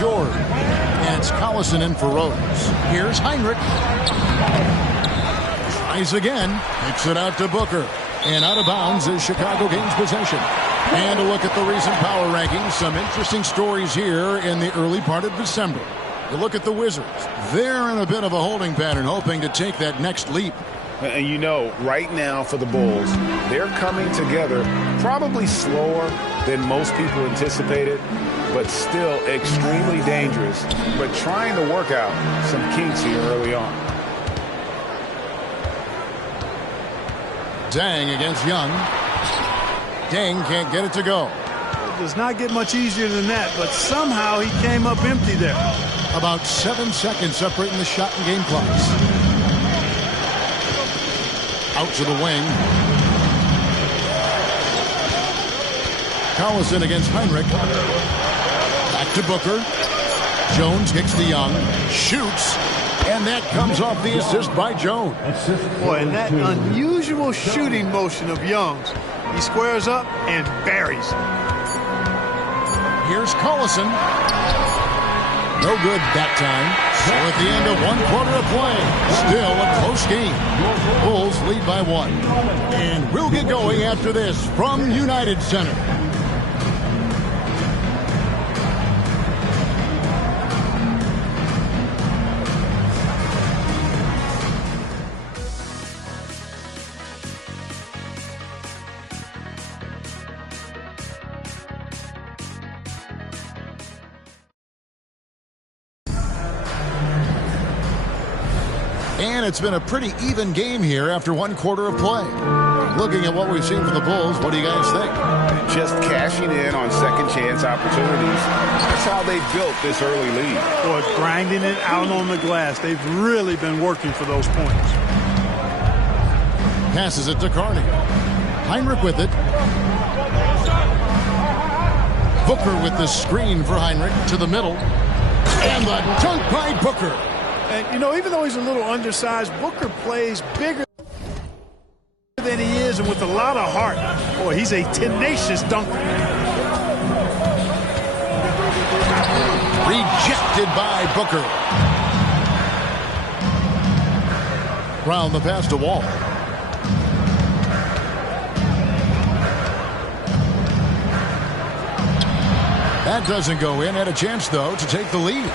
George. And it's Collison in for Rose. Here's Heinrich. Tries again. Kicks it out to Booker. And out of bounds as Chicago gains possession. And a look at the recent power rankings. Some interesting stories here in the early part of December. You look at the Wizards. They're in a bit of a holding pattern, hoping to take that next leap. And you know, right now for the Bulls, they're coming together probably slower than most people anticipated, but still extremely dangerous, but trying to work out some kinks here early on. Dang against Young. Dang can't get it to go. It does not get much easier than that, but somehow he came up empty there. About 7 seconds separating the shot and game clocks. Out to the wing. Collison against Heinrich. Back to Booker. Jones kicks to Young. Shoots. And that comes off the assist by Jones. Boy, and that unusual shooting motion of Young's. He squares up and buries. Here's Collison. No good that time. So at the end of 1 quarter of play, still a close game. Bulls lead by 1. And we'll get going after this from United Center. And it's been a pretty even game here after 1 quarter of play. Looking at what we've seen from the Bulls, what do you guys think? Just cashing in on second chance opportunities. That's how they built this early lead. Boy, grinding it out on the glass. They've really been working for those points. Passes it to Carney. Heinrich with it. Booker with the screen for Heinrich to the middle. And the dunk by Booker. And, you know, even though he's a little undersized, Booker plays bigger than he is and with a lot of heart. Boy, he's a tenacious dunker. Rejected by Booker. Brown the pass to Wall. That doesn't go in. Had a chance, though, to take the lead.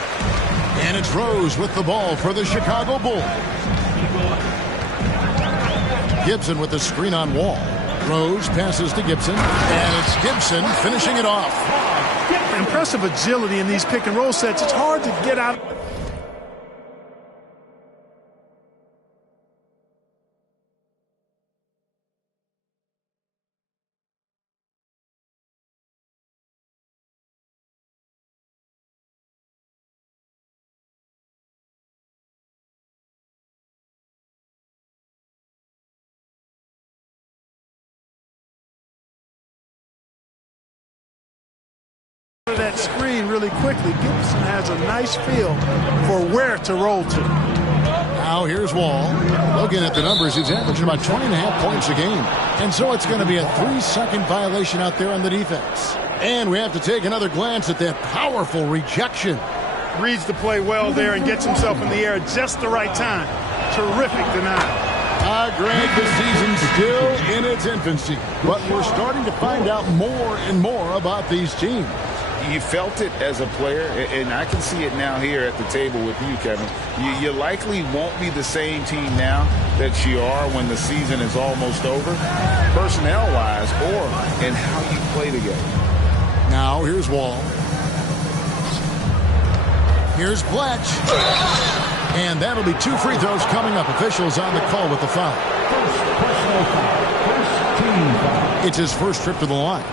And it's Rose with the ball for the Chicago Bulls. Gibson with the screen on Wall. Rose passes to Gibson. And it's Gibson finishing it off. Impressive agility in these pick and roll sets. It's hard to get out. That screen really quickly. Gibson has a nice feel for where to roll to. Now here's Wall. Looking at the numbers, he's averaging about 20.5 points a game. And so it's going to be a 3-second violation out there on the defense. And we have to take another glance at that powerful rejection. Reads the play well there and gets himself in the air at just the right time. Terrific denial. Greg, the season's still in its infancy. But we're starting to find out more and more about these teams. You felt it as a player, and I can see it now here at the table with you, Kevin. You likely won't be the same team now that you are when the season is almost over, personnel-wise, or in how you play together. Now here's Wall. Here's Bletch. And that'll be 2 free throws coming up. Officials on the call with the foul. It's his first trip to the line.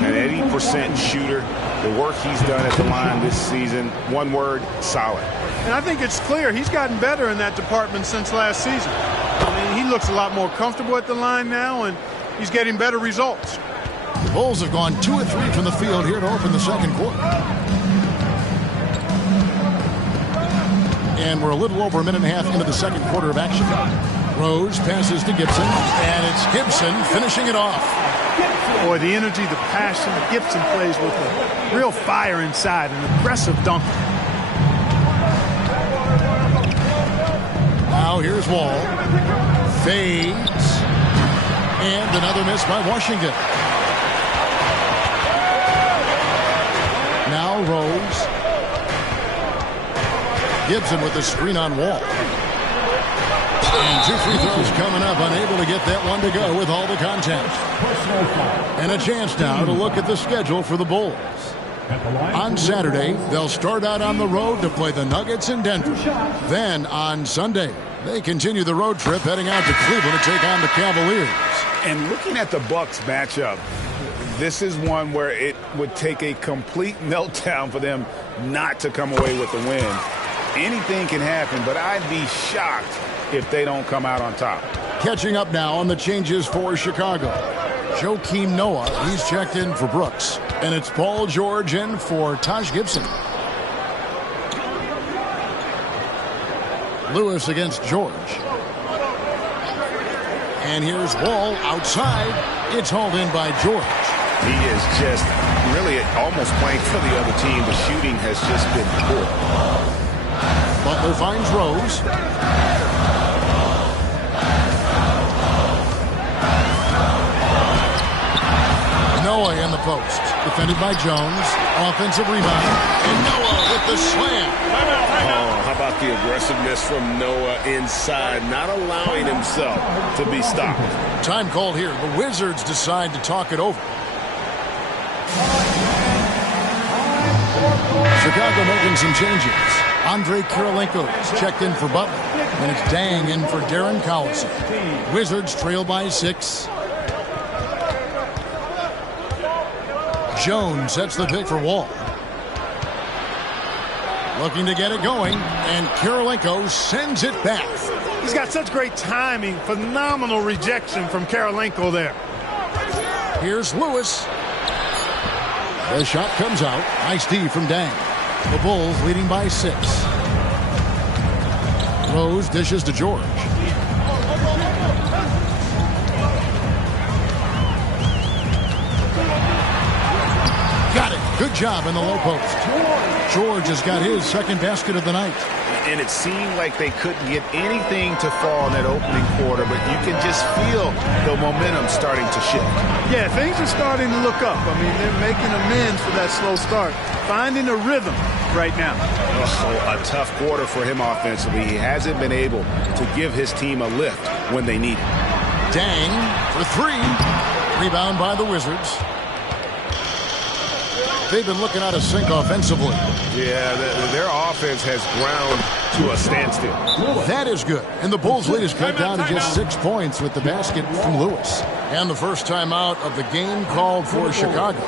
An 80% shooter. The work he's done at the line this season, one word, solid. And I think it's clear he's gotten better in that department since last season. I mean, he looks a lot more comfortable at the line now, and he's getting better results. The Bulls have gone 2 of 3 from the field here to open the second quarter. And we're a little over a minute and a half into the second quarter of action. Rose passes to Gibson, and it's Gibson finishing it off. Boy, the energy, the passion, Gibson plays with a real fire inside, an aggressive dunker. Now here's Wall. Fades. And another miss by Washington. Now Rose. Gibson with the screen on Wall. And 2 free throws coming up, unable to get that one to go with all the contact. And a chance now to look at the schedule for the Bulls. On Saturday, they'll start out on the road to play the Nuggets in Denver. Then on Sunday, they continue the road trip heading out to Cleveland to take on the Cavaliers. And looking at the Bucks matchup, this is one where it would take a complete meltdown for them not to come away with the win. Anything can happen, but I'd be shocked if they don't come out on top. Catching up now on the changes for Chicago. Joakim Noah, he's checked in for Brooks. And it's Paul George in for Taj Gibson. Lewis against George. And here's Wall outside. It's hauled in by George. He is just really almost playing for the other team. The shooting has just been poor. Butler finds Rose. Noah in the post. Defended by Jones. Offensive rebound. And Noah with the slam. Oh, how about the aggressiveness from Noah inside, not allowing himself to be stopped. Time called here. The Wizards decide to talk it over. Chicago making some changes. Andrei Kirilenko is checked in for Butler. And it's Dang in for Darren Collison. Wizards trail by 6. Jones sets the pick for Wall. Looking to get it going, and Kirilenko sends it back. He's got such great timing. Phenomenal rejection from Kirilenko there. Here's Lewis. The shot comes out. Nice D from Dang. The Bulls leading by 6. Rose dishes to George. Got it. Good job in the low post. George has got his second basket of the night. And it seemed like they couldn't get anything to fall in that opening quarter, but you can just feel the momentum starting to shift. Yeah, things are starting to look up. I mean, they're making amends for that slow start. Finding a rhythm right now. Oh, a tough quarter for him offensively. He hasn't been able to give his team a lift when they need it. Dang for 3. Rebound by the Wizards. They've been looking out of sync offensively. Yeah, their offense has ground to a standstill. That is good. And the Bulls' lead is cut down to just 6 points with the basket from Lewis. And the first timeout of the game called for Chicago.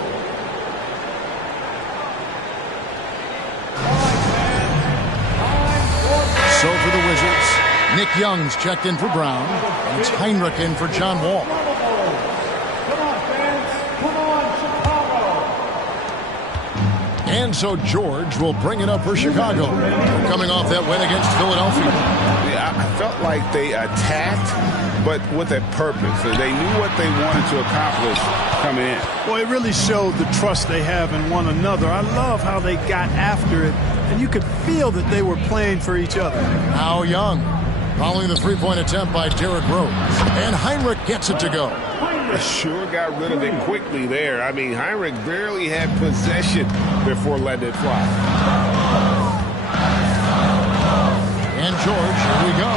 So for the Wizards, Nick Young's checked in for Brown. And it's Heinrich in for John Wall. And so George will bring it up for Chicago. Coming off that win against Philadelphia. Yeah, I felt like they attacked, but with a purpose. They knew what they wanted to accomplish coming in. Boy, it really showed the trust they have in one another. I love how they got after it, and you could feel that they were playing for each other. Now Young, following the three-point attempt by Derrick Rose. And Heinrich gets it to go. Sure got rid of it quickly there. I mean, Heinrich barely had possession before letting it fly. And George, here we go.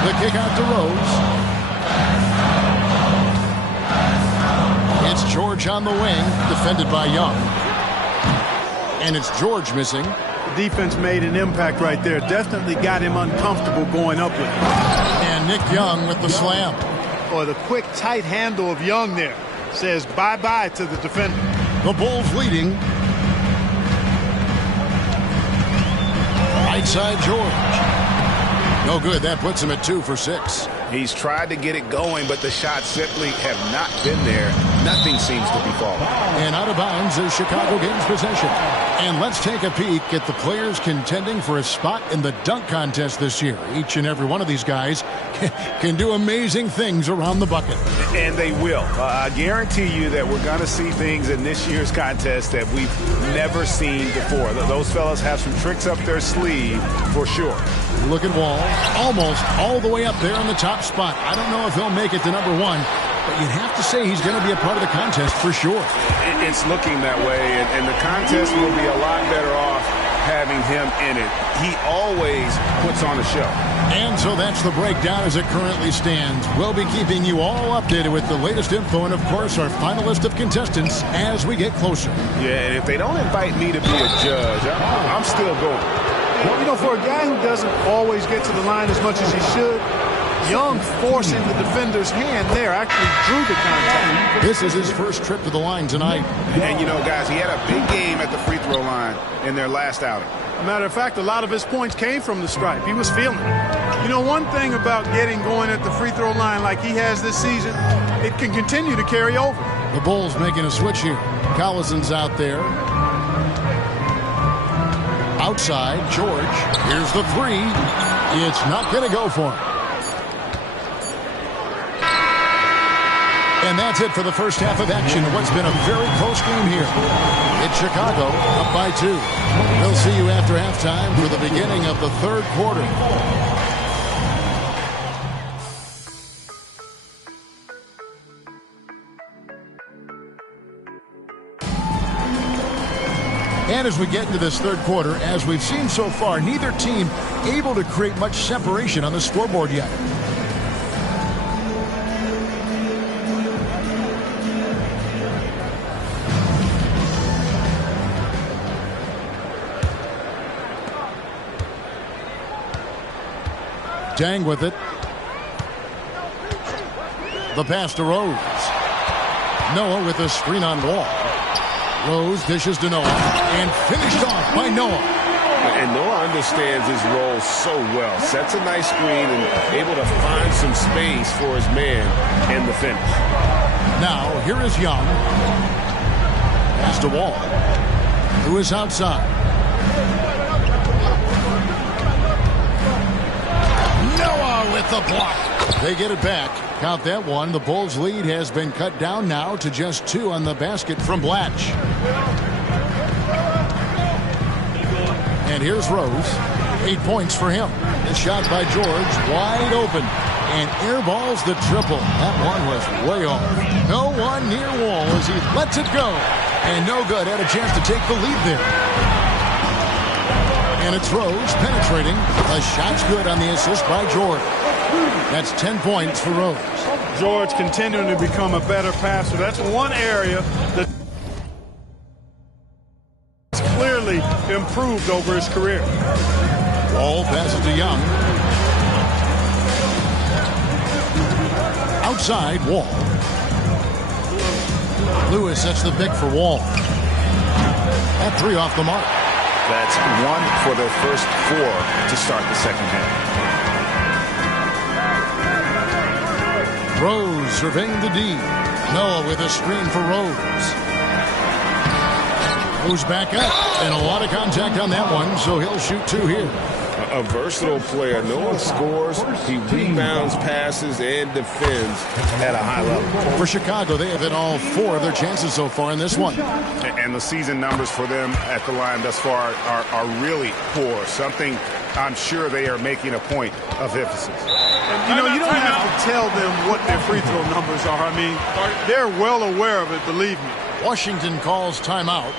The kick out to Rose. It's George on the wing, defended by Young. And it's George missing. The defense made an impact right there. Definitely got him uncomfortable going up with it. And Nick Young with the slam. Or the quick, tight handle of Young there says bye-bye to the defender. The Bulls leading. Right side, George. No good. That puts him at 2 for 6. He's tried to get it going, but the shots simply have not been there. nothing seems to be falling. And out of bounds as Chicago gains possession. And let's take a peek at the players contending for a spot in the dunk contest this year. Each and every one of these guys can do amazing things around the bucket. And they will. I guarantee you that we're going to see things in this year's contest that we've never seen before. Those fellas have some tricks up their sleeve for sure. Look at Wall, almost all the way up there in the top spot. I don't know if he'll make it to number 1, but you'd have to say he's going to be a part of the contest for sure. It's looking that way, and the contest will be a lot better off having him in it. He always puts on a show. And so that's the breakdown as it currently stands. We'll be keeping you all updated with the latest info and, of course, our final list of contestants as we get closer. Yeah, and if they don't invite me to be a judge, I'm still going. Well, you know, for a guy who doesn't always get to the line as much as he should, Young forcing the defender's hand there actually drew the contact. This is his first trip to the line tonight. And, you know, guys, he had a big game at the free throw line in their last outing. Matter of fact, a lot of his points came from the stripe. He was feeling it. You know, one thing about getting going at the free throw line like he has this season, it can continue to carry over. The Bulls making a switch here. Collison's out there. Outside, George. Here's the three. It's not going to go for him. And that's it for the first half of action of what's been a very close game here. It's Chicago up by 2. We'll see you after halftime for the beginning of the third quarter. And as we get into this third quarter, as we've seen so far, neither team able to create much separation on the scoreboard yet. Dang with it. The pass to Rose. Noah with a screen on Wall. Rose dishes to Noah and finished off by Noah. And Noah understands his role so well. Sets a nice screen and able to find some space for his man in the finish. Now, here is Young. Pass to Wall, who is outside. Noah with the block. They get it back. Count that one. The Bulls' lead has been cut down now to just 2 on the basket from Blatch. And here's Rose. 8 points for him. This shot by George, wide open. And airballs the triple. That one was way off. No one near Wall as he lets it go. And no good. Had a chance to take the lead there. And it's Rose penetrating. The shot's good on the assist by George. That's 10 points for Rose. George continuing to become a better passer. That's one area that's clearly improved over his career. Wall passes to Young. Outside, Wall. Lewis sets the pick for Wall. That 3 off the mark. That's 1 for their first 4 to start the second half. Rose surveying the D. Noah with a screen for Rose. Goes back up, and a lot of contact on that one, so he'll shoot 2 here. A versatile player. Noah scores, he rebounds, passes, and defends at a high level. For Chicago, they have hit all 4 of their chances so far in this one. And the season numbers for them at the line thus far are really poor. Something I'm sure they are making a point of emphasis. And, you know, you don't have to tell them what their free throw numbers are. I mean, they're well aware of it, believe me. Washington calls timeout.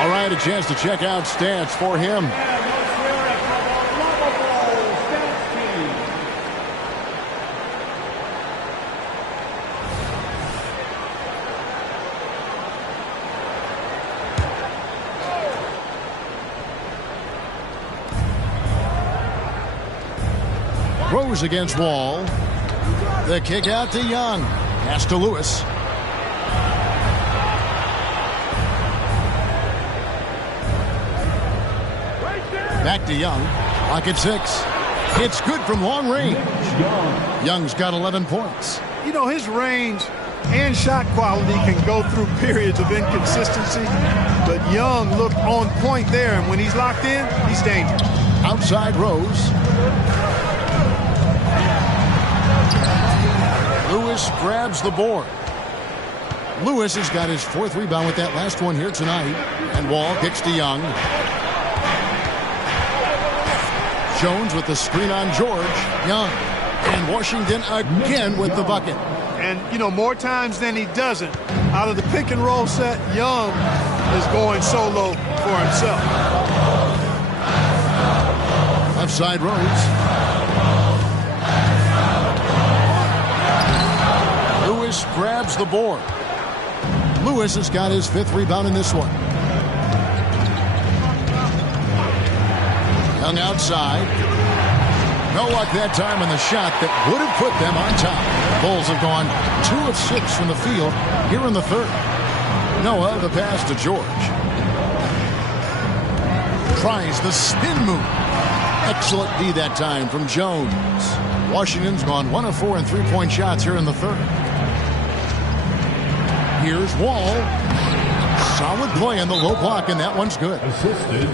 All right, a chance to check out stats for him. Rose against Wall. The kick out to Young. Pass to Lewis. Back to Young. Clock at 6. It's good from long range. Young's got 11 points. You know, his range and shot quality can go through periods of inconsistency, but Young looked on point there, and when he's locked in, he's dangerous. Outside Rose. Lewis grabs the board. Lewis has got his 4th rebound with that last one here tonight. And Wall kicks to Young. Jones with the screen on George. Young. And Washington again with the bucket. And, you know, more times than he doesn't, out of the pick and roll set, Young is going solo for himself. Left side Rose. Lewis grabs the board. Lewis has got his 5th rebound in this one. Young outside. No luck that time on the shot that would have put them on top. Bulls have gone 2 of 6 from the field here in the 3rd. Noah, the pass to George. Tries the spin move. Excellent D that time from Jones. Washington's gone 1 of 4 in 3-point shots here in the 3rd. Here's Wall. Solid play on the low block, and that one's good.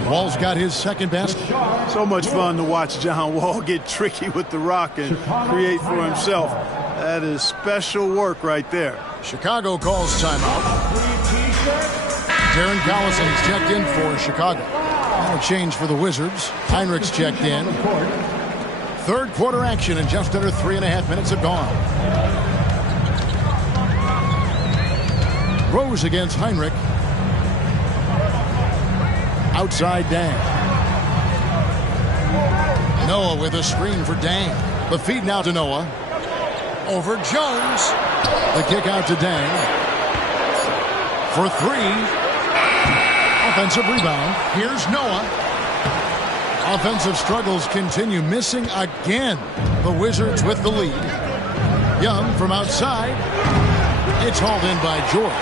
Wall's got his 2nd basket. So much fun to watch John Wall get tricky with the rock and create for himself. That is special work right there. Chicago calls timeout. Darren Collison's checked in for Chicago. And a change for the Wizards. Heinrich's checked in. 3rd quarter action, and just under 3.5 minutes have gone. Rose against Heinrich. Outside Dang. Noah with a screen for Dang. The feed now to Noah. Over Jones. The kick out to Dang. For 3. Offensive rebound. Here's Noah. Offensive struggles continue. Missing again. The Wizards with the lead. Young from outside. It's hauled in by George.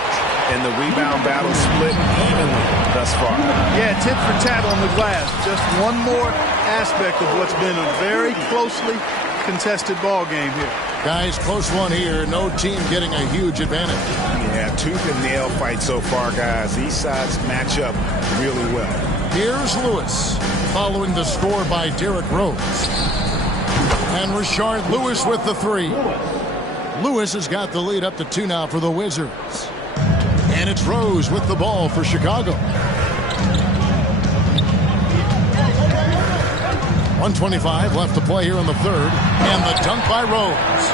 And the rebound battle split evenly thus far. Yeah, tit for tat on the glass. Just one more aspect of what's been a very closely contested ball game here. Guys, close one here. No team getting a huge advantage. Yeah, tooth and nail fight so far, guys. These sides match up really well. Here's Lewis, following the score by Derrick Rose. And Rashard Lewis with the 3. Lewis has got the lead up to 2 now for the Wizards. And it's Rose with the ball for Chicago. 1:25 left to play here in the 3rd. And the dunk by Rose.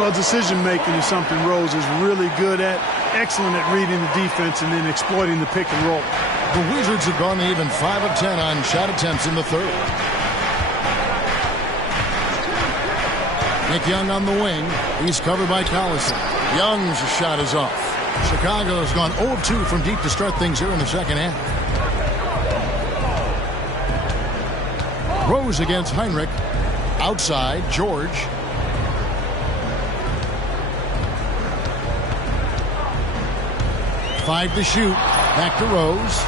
Well, decision-making is something Rose is really good at. Excellent at reading the defense and then exploiting the pick and roll. The Wizards have gone even 5 of 10 on shot attempts in the 3rd. Nick Young on the wing. He's covered by Collison. Young's shot is off. Chicago has gone 0 of 2 from deep to start things here in the 2nd half. Rose against Heinrich. Outside, George. Five to shoot. Back to Rose.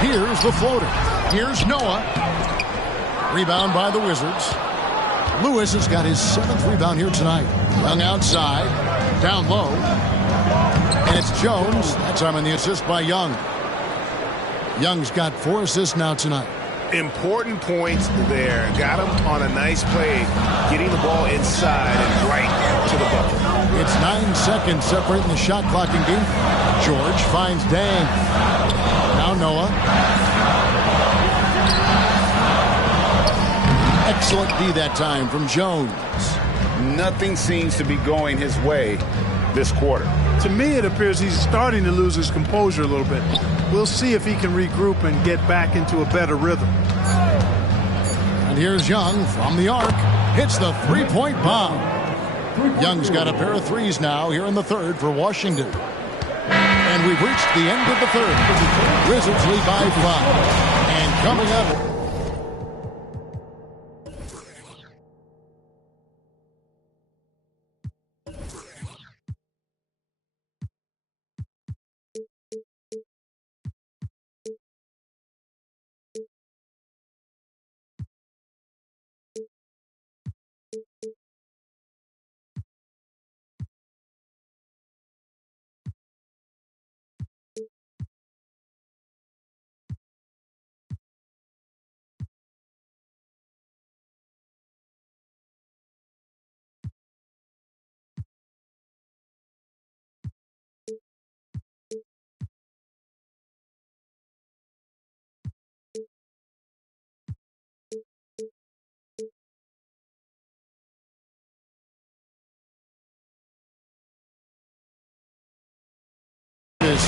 Here's the floater. Here's Noah. Rebound by the Wizards. Lewis has got his 7th rebound here tonight. Young outside. Down low. And it's Jones. That time on the assist by Young. Young's got 4 assists now tonight. Important points there. Got him on a nice play, getting the ball inside and right to the bucket. It's 9 seconds separating the shot clock and game. George finds Dang. Now Noah. Excellent D that time from Jones. Nothing seems to be going his way this quarter. To me, it appears he's starting to lose his composure a little bit. We'll see if he can regroup and get back into a better rhythm. And here's Young from the arc. Hits the three-point bomb. Young's got a pair of threes now here in the 3rd for Washington. And we've reached the end of the 3rd. Wizards lead by 5. And coming up...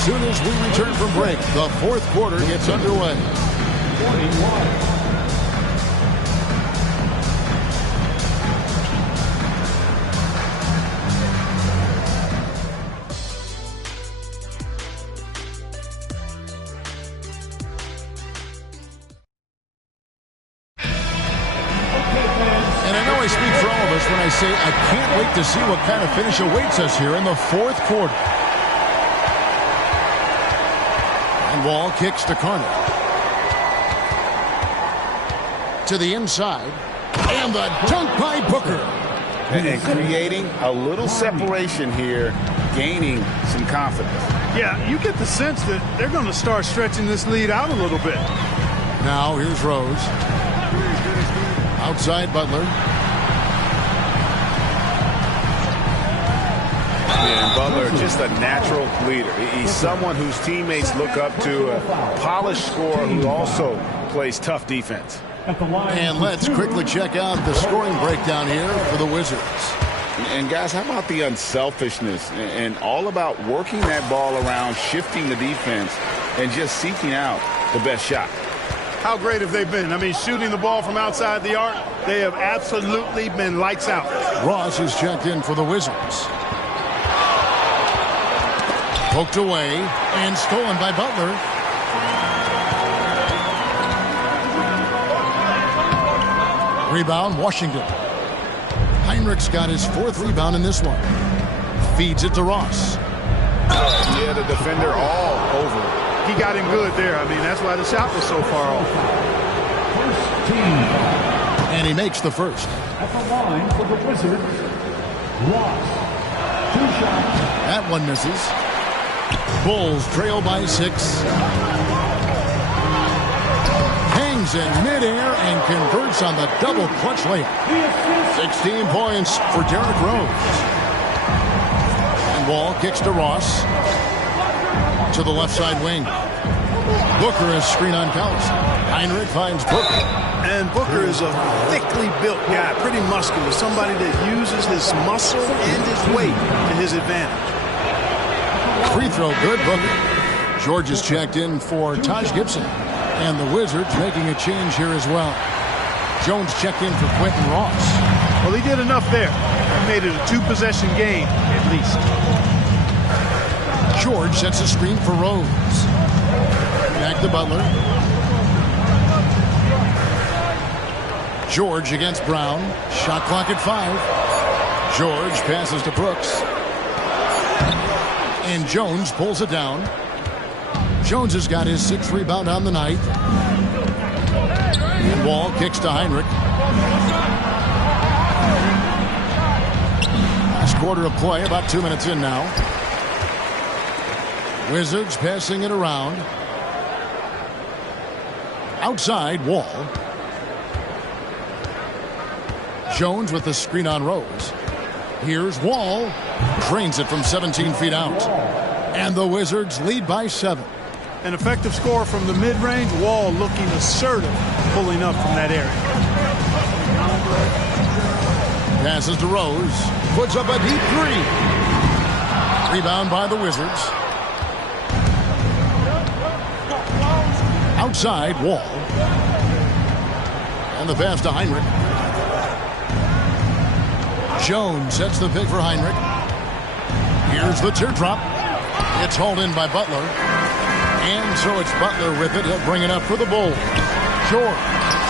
soon as we return from break, the fourth quarter gets underway. When I say I can't wait to see what kind of finish awaits us here in the fourth quarter. And Wall kicks to Carter. To the inside. And the dunk by Booker. And creating a little separation here, gaining some confidence. Yeah, you get the sense that they're going to start stretching this lead out a little bit. Now here's Rose. Outside Butler. And Butler, just a natural leader. He's someone whose teammates look up to, a polished scorer who also plays tough defense. And let's quickly check out the scoring breakdown here for the Wizards. And guys, how about the unselfishness and all about working that ball around, shifting the defense, and just seeking out the best shot? How great have they been? I mean, shooting the ball from outside the arc, they have absolutely been lights out. Ross is checked in for the Wizards. Poked away and stolen by Butler. Rebound, Washington. Heinrich's got his fourth rebound in this one. Feeds it to Ross. Yeah, the defender all over. He got him good there. I mean, that's why the shot was so far off. And he makes the first. At the line for the Wizards, Ross. 2 shots. That one misses. Bulls trail by 6. Hangs in midair and converts on the double clutch layup. 16 points for Derrick Rose. And Wall kicks to Ross. To the left side wing. Booker is screen on Collison. Heinrich finds Booker. And Booker is a thickly built guy, pretty muscular. Somebody that uses his muscle and his weight to his advantage. Free throw good, Booker. George is checked in for Taj Gibson. And the Wizards making a change here as well. Jones checked in for Quentin Ross. Well, he did enough there. He made it a 2-possession game, at least. George sets a screen for Rose. Back to Butler. George against Brown. Shot clock at 5. George passes to Brooks. And Jones pulls it down. Jones has got his 6th rebound on the night. And Wall kicks to Heinrich. Last quarter of play, about 2 minutes in now. Wizards passing it around. Outside, Wall. Jones with the screen on Rose. Here's Wall. Drains it from 17 feet out. And the Wizards lead by 7. An effective score from the mid-range. Wall looking assertive, pulling up from that area. Passes to Rose. Puts up a deep 3. Rebound by the Wizards. Outside, Wall. And the pass to Heinrich. Jones sets the pick for Heinrich. Here's the teardrop. It's hauled in by Butler. And so it's Butler with it. He'll bring it up for the Bulls. Short.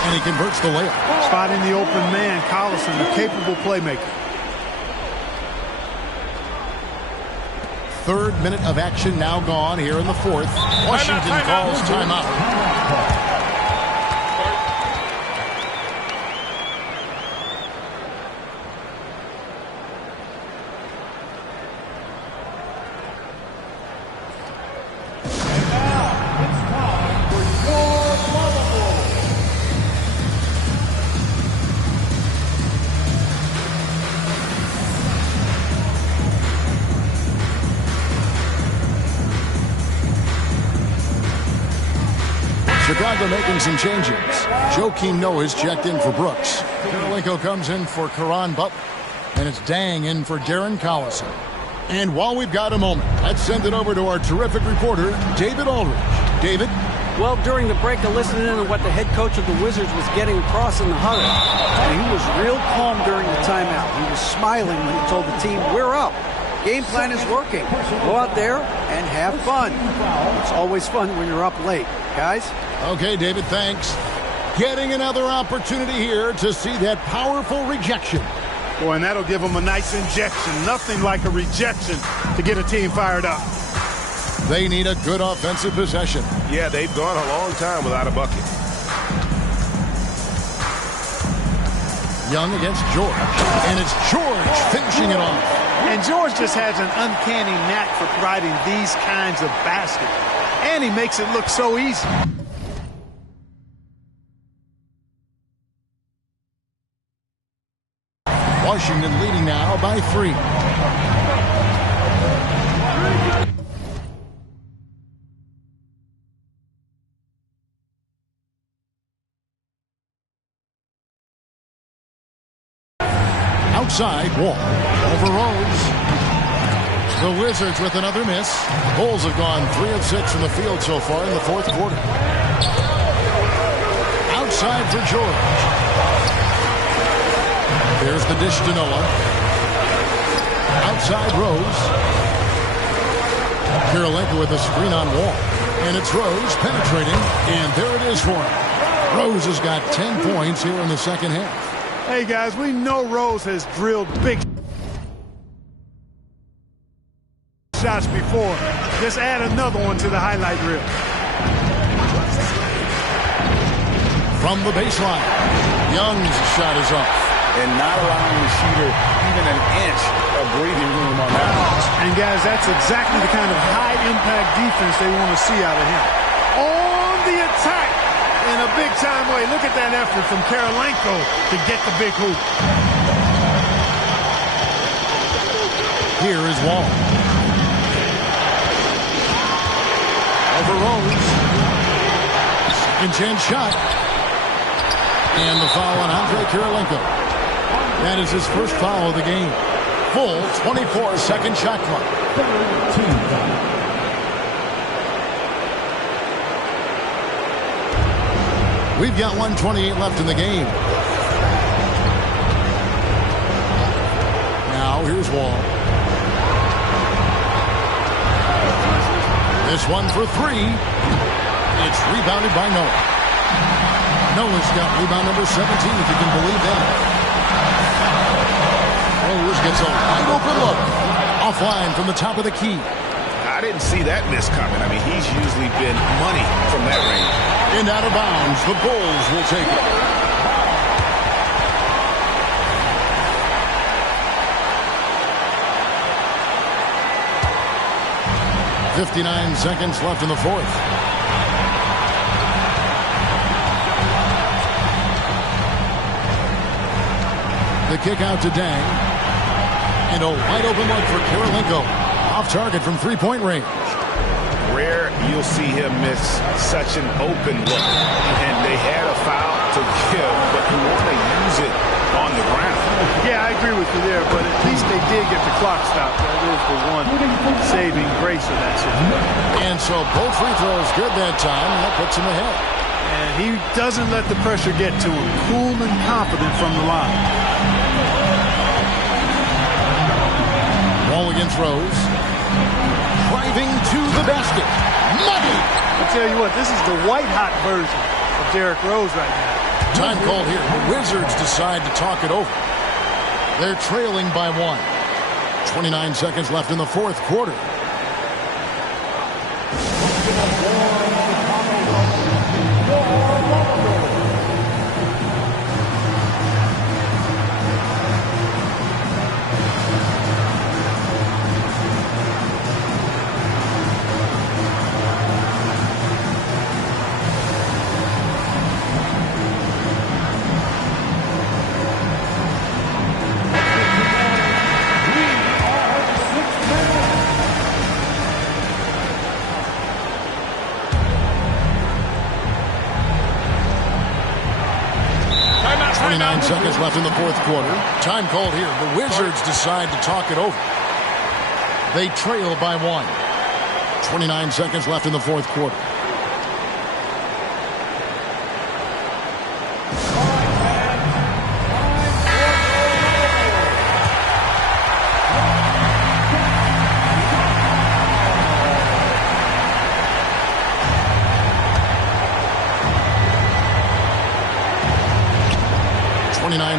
And he converts the layup. Spotting the open man, Collison, a capable playmaker. 3rd minute of action now gone here in the 4th. Washington calls timeout. Chicago making some changes. Joakim Noah is checked in for Brooks. Karolinko comes in for Caron Butler. And it's Dang in for Darren Collison. And while we've got a moment, let's send it over to our terrific reporter, David Aldridge. David? Well, during the break, I listened in on what the head coach of the Wizards was getting across in the huddle. And he was real calm during the timeout. He was smiling when he told the team, we're up. Game plan is working. Go out there and have fun. It's always fun when you're up late. Guys? Okay, David, thanks. Getting another opportunity here to see that powerful rejection. Boy, and that'll give them a nice injection. Nothing like a rejection to get a team fired up. They need a good offensive possession. Yeah, they've gone a long time without a bucket. Young against George. And it's George finishing it off. And George just has an uncanny knack for providing these kinds of baskets. And he makes it look so easy. Washington leading now by 3. Outside, Wall. Over Rose. The Wizards with another miss. Bulls have gone 3 of 6 from the field so far in the fourth quarter. Outside for George. Here's the dish to Noah. Outside Rose. Kirilenko with a screen on Wall. And it's Rose penetrating. And there it is for him. Rose has got 10 points here in the second half. Hey, guys, we know Rose has drilled big shots before. Just add another one to the highlight reel. From the baseline, Young's shot is off. And not allowing the shooter even an inch of breathing room on that one. And, guys, that's exactly the kind of high-impact defense they want to see out of him. On the attack in a big-time way. Look at that effort from Kirilenko to get the big hoop. Here is Wall. Over Rose. Second chance shot. And the foul on Andre Kirilenko. That is his first foul of the game. Full 24-second shot clock. We've got 1:28 left in the game. Now here's Wall. This one for 3. It's rebounded by Noah. Noah's got rebound number 17, if you can believe that. Rose gets a wide open look. Offline from the top of the key. I didn't see that miss coming. I mean, he's usually been money from that range. And out of bounds, the Bulls will take it. .59 seconds left in the fourth. The kick out to Dang. And a wide open look for Kirilenko. Off target from three-point range. Rare you'll see him miss such an open look. And they had a foul to give, but you want to use it on the ground. Yeah, I agree with you there, but at least they did get the clock stopped. That is the one saving grace of that situation. And so both free throws good that time, and that puts him ahead. And he doesn't let the pressure get to him. Cool and confident from the line. Wall against Rose. Driving to the basket. Money! I'll tell you what, this is the white-hot version of Derrick Rose right now. Time called here. The Wizards decide to talk it over. They're trailing by 1. 29 seconds left in the fourth quarter. Seconds left in the fourth quarter. Time called here. The Wizards decide to talk it over. They trail by 1. 29 seconds left in the fourth quarter.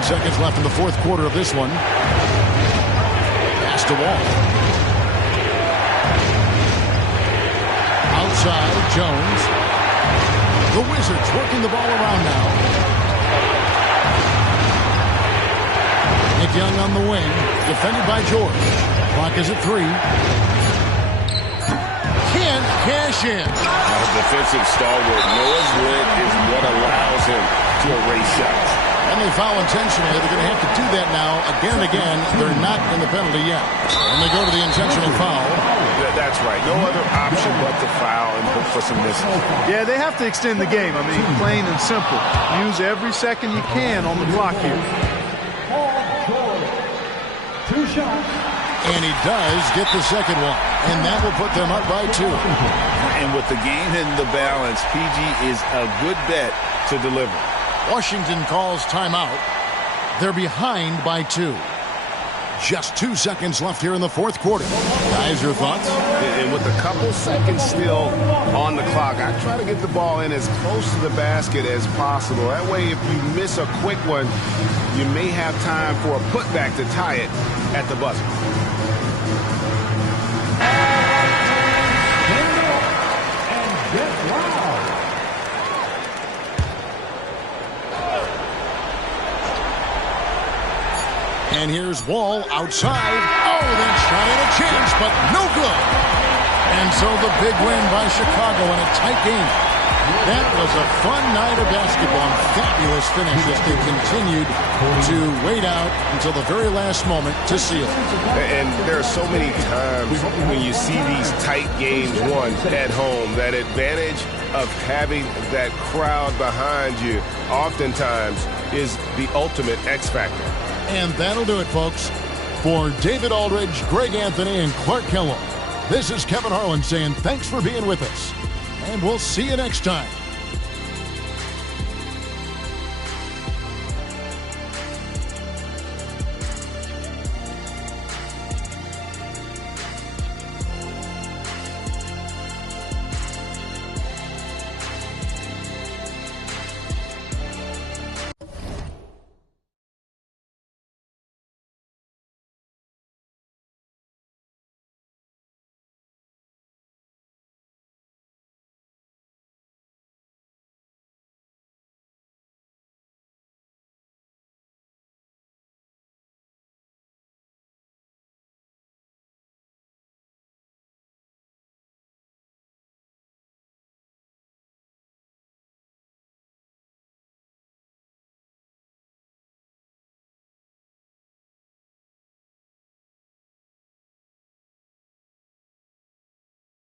Seconds left in the fourth quarter of this one. Pass to Wall. Outside, Jones. The Wizards working the ball around now. Nick Young on the wing, defended by George. Clock is at 3. Can't cash in. Defensive stalwart Noah's lid is what allows him to erase shots. And they foul intentionally. They're going to have to do that now again and again. They're not in the penalty yet. And they go to the intentional foul. That's right. No other option but to foul and hope for some misses. Yeah, they have to extend the game. I mean, plain and simple. Use every second you can on the clock here. Two shots. And he does get the second one. And that will put them up by 2. And with the game in the balance, PG is a good bet to deliver. Washington calls timeout. They're behind by 2. Just 2 seconds left here in the fourth quarter. Guys, your thoughts? And with a couple seconds still on the clock, I try to get the ball in as close to the basket as possible. That way, if you miss a quick one, you may have time for a putback to tie it at the buzzer. And here's Wall outside. Oh, that shot had a chance, but no good. And so the big win by Chicago in a tight game. That was a fun night of basketball. Fabulous finish as they continued to wait out until the very last moment to seal it. And there are so many times when you see these tight games won at home, that advantage of having that crowd behind you oftentimes is the ultimate X factor. And that'll do it, folks. For David Aldridge, Greg Anthony, and Clark Kellogg, this is Kevin Harlan saying thanks for being with us. And we'll see you next time.